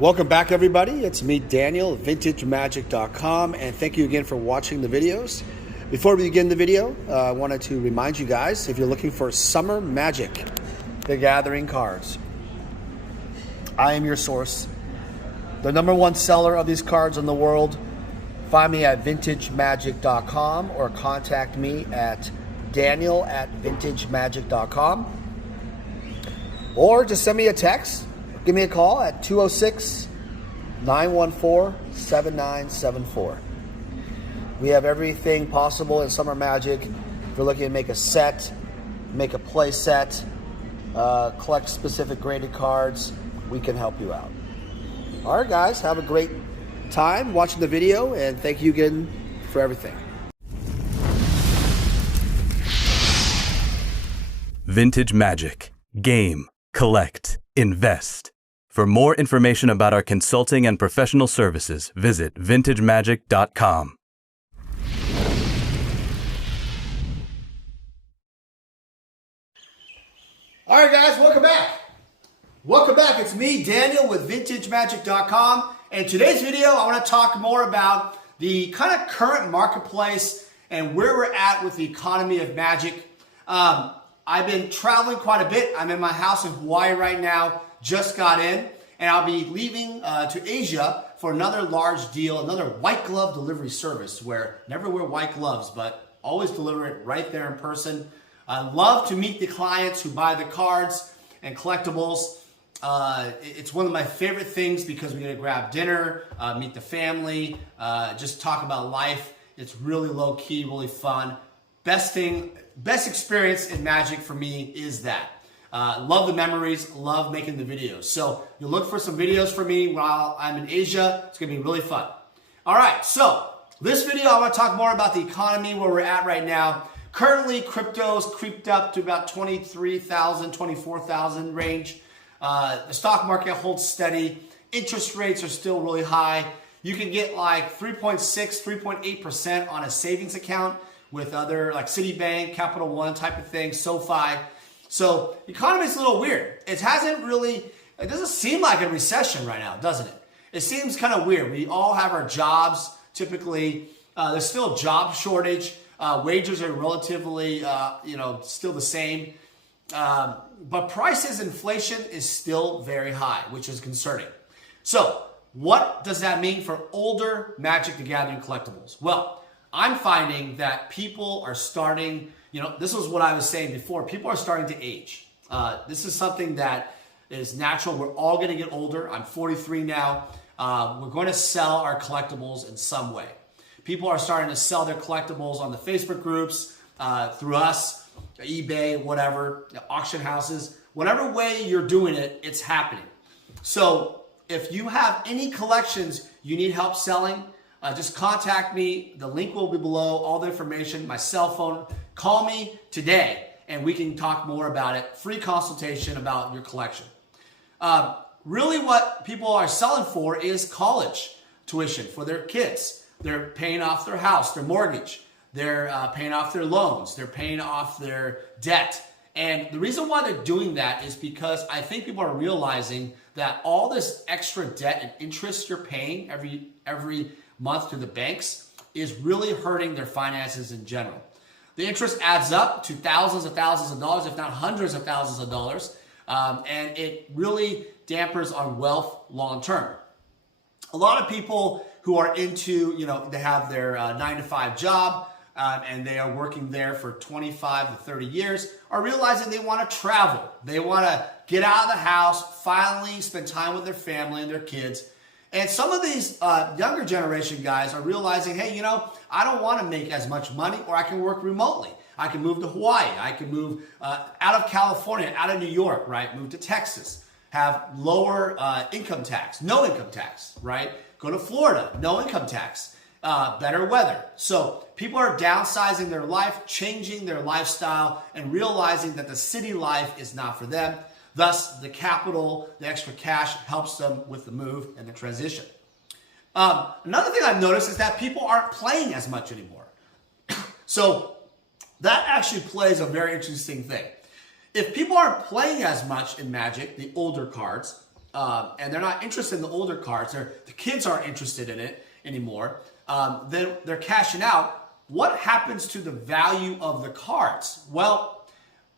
Welcome back, everybody. It's me, Daniel, VintageMagic.com, and thank you again for watching the videos. Before we begin the video, I wanted to remind you guys, if you're looking for Summer Magic, the Gathering cards, I am your source. The #1 seller of these cards in the world. Find me at VintageMagic.com or contact me at Daniel@VintageMagic.com, or just send me a text. Give me a call at 206-914-7974. We have everything possible in Summer Magic. If you're looking to make a set, make a play set, collect specific graded cards, we can help you out. All right, guys, have a great time watching the video, and thank you again for everything. Vintage Magic. Game, collect, invest. For more information about our consulting and professional services, visit VintageMagic.com. All right, guys, welcome back. Welcome back. It's me, Daniel, with VintageMagic.com. And today's video, I want to talk more about the kind of current marketplace and where we're at with the economy of Magic. I've been traveling quite a bit. I'm in my house in Hawaii right now. Just got in, and I'll be leaving to Asia for another large deal, another white glove delivery service where never wear white gloves, but always deliver it right there in person. I love to meet the clients who buy the cards and collectibles. It's one of my favorite things because we get to grab dinner, meet the family, just talk about life. It's really low key, really fun. Best experience in Magic for me is that. Love the memories, love making the videos. So you'll look for some videos for me while I'm in Asia. It's gonna be really fun. All right, so this video, I wanna talk more about the economy, where we're at right now. Currently, crypto's creeped up to about 23,000, 24,000 range. The stock market holds steady. Interest rates are still really high. You can get like 3.6, 3.8% on a savings account with other like Citibank, Capital One type of thing, SoFi. So the economy's a little weird. It doesn't seem like a recession right now, doesn't it? It seems kind of weird. We all have our jobs, typically. There's still a job shortage. Wages are relatively, still the same. But prices, inflation is still very high, which is concerning. So what does that mean for older Magic the Gathering collectibles? Well, I'm finding that people are starting, this was what I was saying before, people are starting to age. This is something that is natural. We're all going to get older. I'm 43 now. We're going to sell our collectibles in some way. People are starting to sell their collectibles on the Facebook groups, through us, eBay, whatever, auction houses. Whatever way you're doing it, it's happening. So if you have any collections you need help selling, just contact me. The link will be below, all the information, my cell phone. Call me today and we can talk more about it. Free consultation about your collection. Really what people are selling for is college tuition for their kids. They're paying off their house, their mortgage. They're paying off their loans. They're paying off their debt. And the reason why they're doing that is because I think people are realizing that all this extra debt and interest you're paying every month to the banks is really hurting their finances in general. The interest adds up to thousands of dollars, if not hundreds of thousands of dollars, and it really dampers on wealth long term. A lot of people who are into, they have their 9-to-5 job, and they are working there for 25 to 30 years, are realizing they want to travel. They want to get out of the house, finally spend time with their family and their kids. And some of these younger generation guys are realizing, hey, I don't want to make as much money, or I can work remotely. I can move to Hawaii. I can move out of California, out of New York, right? Move to Texas, have lower income tax, no income tax, right? Go to Florida, no income tax, better weather. So people are downsizing their life, changing their lifestyle, and realizing that the city life is not for them. Thus, the capital, the extra cash helps them with the move and the transition. Another thing I've noticed is that people aren't playing as much anymore. So that actually plays a very interesting thing. If people aren't playing as much in Magic, the older cards, and they're not interested in the older cards, the kids aren't interested in it anymore, then they're cashing out. What happens to the value of the cards? Well,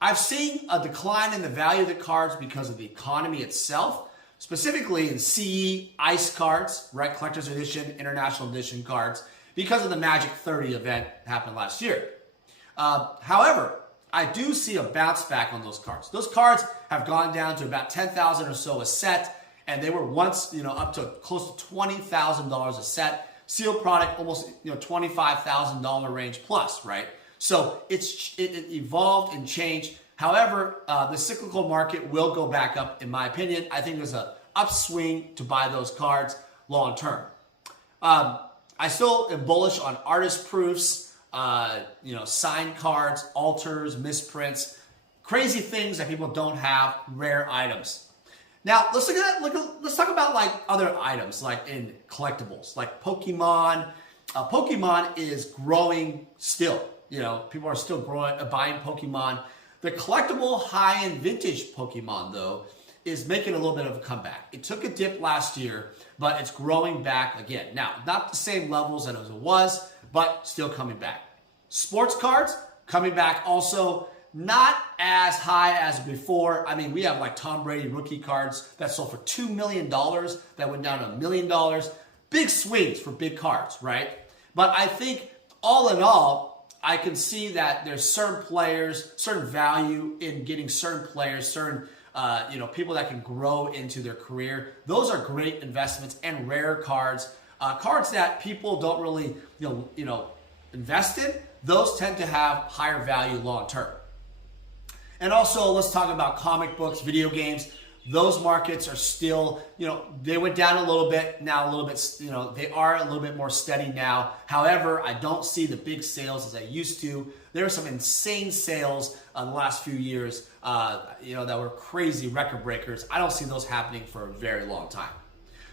I've seen a decline in the value of the cards because of the economy itself, specifically in CE, ICE cards, right? Collector's Edition, International Edition cards, because of the Magic 30 event that happened last year. However, I do see a bounce back on those cards. Those cards have gone down to about $10,000 or so a set, and they were once, up to close to $20,000 a set. Sealed product, almost, $25,000 range plus, right? So it evolved and changed. However, the cyclical market will go back up, in my opinion. I think there's an upswing to buy those cards long term. I still am bullish on artist proofs, signed cards, alters, misprints, crazy things that people don't have, rare items. Now let's let's talk about like other items, like in collectibles, like Pokemon. Pokemon is growing still. People are still buying Pokemon. The collectible high-end vintage Pokemon, though, is making a little bit of a comeback. It took a dip last year, but it's growing back again. Now, not the same levels as it was, but still coming back. Sports cards coming back also, not as high as before. I mean, we have like Tom Brady rookie cards that sold for $2 million that went down to $1 million. Big swings for big cards, right? But I think all in all, I can see that there's certain players, certain value in getting certain players, certain people that can grow into their career. Those are great investments and rare cards, cards that people don't really invest in. Those tend to have higher value long term. And also, let's talk about comic books, video games. Those markets are still, they went down a little bit, now a little bit, they are a little bit more steady now. However, I don't see the big sales as I used to. There are some insane sales in the last few years, that were crazy record breakers. I don't see those happening for a very long time.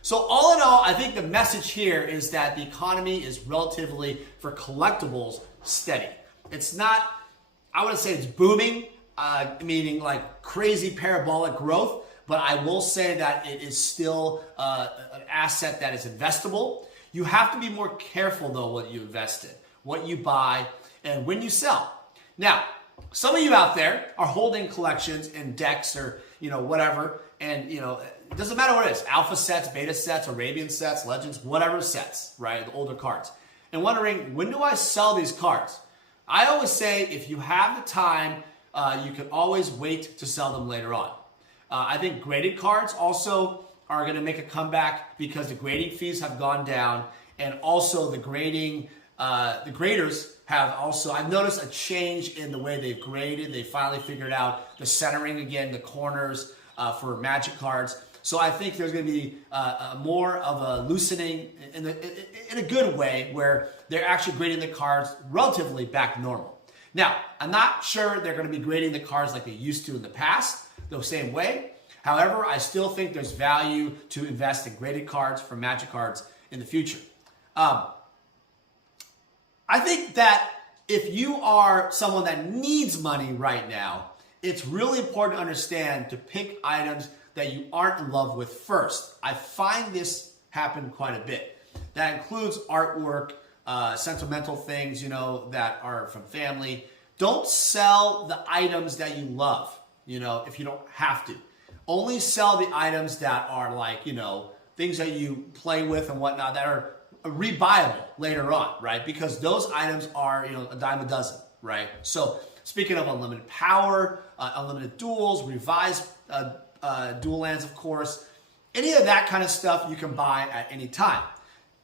So all in all, I think the message here is that the economy is relatively, for collectibles, steady. It's not, I wouldn't say it's booming, meaning like crazy parabolic growth, but I will say that it is still an asset that is investable. You have to be more careful, though, what you invest in, what you buy, and when you sell. Now, some of you out there are holding collections in decks or, whatever, and, it doesn't matter what it is, alpha sets, beta sets, Arabian sets, legends, whatever sets, right, the older cards, and wondering, when do I sell these cards? I always say, if you have the time, you can always wait to sell them later on. I think graded cards also are going to make a comeback because the grading fees have gone down, and also the graders have also, I've noticed a change in the way they've graded. They finally figured out the centering again, the corners for Magic cards. So I think there's going to be more of a loosening in a good way, where they're actually grading the cards relatively back to normal. Now, I'm not sure they're going to be grading the cards like they used to in the past, the same way. However, I still think there's value to invest in graded cards for Magic cards in the future. I think that if you are someone that needs money right now, it's really important to understand to pick items that you aren't in love with first. I find this happen quite a bit. That includes artwork, sentimental things, that are from family. Don't sell the items that you love, if you don't have to. Only sell the items that are like, things that you play with and whatnot that are rebuyable later on, right? Because those items are, a dime a dozen, right? So speaking of unlimited power, unlimited duels, revised dual lands, of course, any of that kind of stuff you can buy at any time.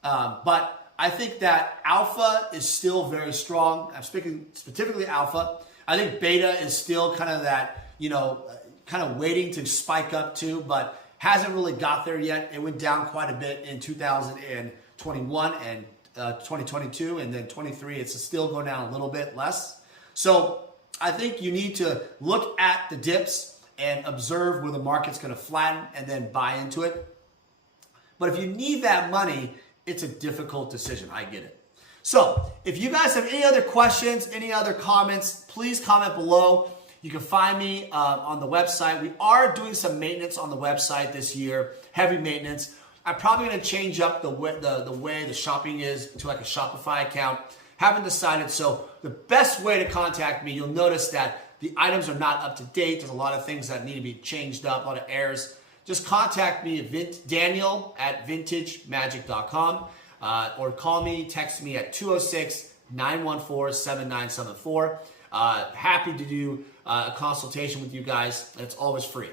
But I think that alpha is still very strong. I'm speaking specifically alpha. I think beta is still kind of that, kind of waiting to spike up too, but hasn't really got there yet. It went down quite a bit in 2021 and 2022, and then 23, it's still going down a little bit less. So I think you need to look at the dips and observe where the market's going to flatten and then buy into it. But if you need that money, it's a difficult decision. I get it. So if you guys have any other questions, any other comments, please comment below. You can find me on the website. We are doing some maintenance on the website this year, heavy maintenance. I'm probably going to change up the way the shopping is to like a Shopify account. Haven't decided. So the best way to contact me, you'll notice that the items are not up to date. There's a lot of things that need to be changed up, a lot of errors. Just contact me at Daniel at vintagemagic.com or call me, text me at 206-914-7974. Happy to do a consultation with you guys. It's always free.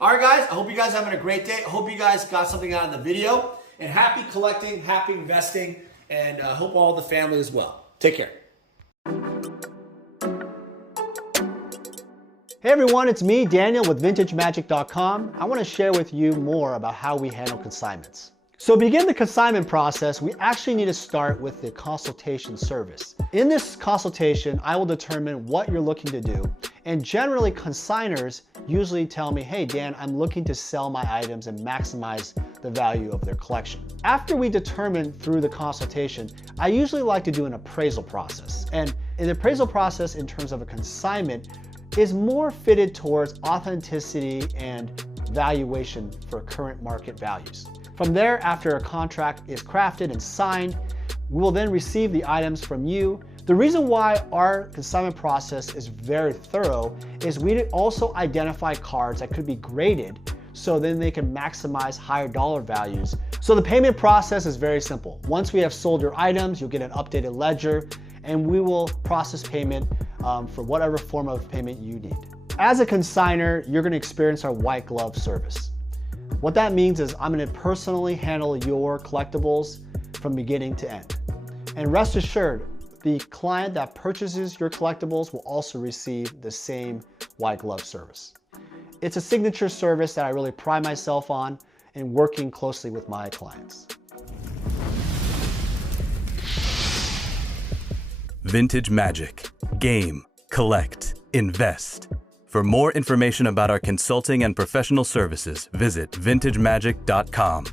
All right, guys, I hope you guys are having a great day. I hope you guys got something out of the video. And happy collecting, happy investing, and hope all the family as well. Take care. Hey everyone, it's me, Daniel with VintageMagic.com. I want to share with you more about how we handle consignments. So to begin the consignment process, we actually need to start with the consultation service. In this consultation, I will determine what you're looking to do. And generally, consigners usually tell me, hey Dan, I'm looking to sell my items and maximize the value of their collection. After we determine through the consultation, I usually like to do an appraisal process. And an appraisal process in terms of a consignment is more fitted towards authenticity and valuation for current market values. From there, after a contract is crafted and signed, we will then receive the items from you. The reason why our consignment process is very thorough is we also identify cards that could be graded so then they can maximize higher dollar values. So the payment process is very simple. Once we have sold your items, you'll get an updated ledger and we will process payment for whatever form of payment you need. As a consignor, you're gonna experience our white glove service. What that means is I'm gonna personally handle your collectibles from beginning to end. And rest assured, the client that purchases your collectibles will also receive the same white glove service. It's a signature service that I really pride myself on in working closely with my clients. Vintage Magic. Game, collect, invest. For more information about our consulting and professional services, visit vintagemagic.com.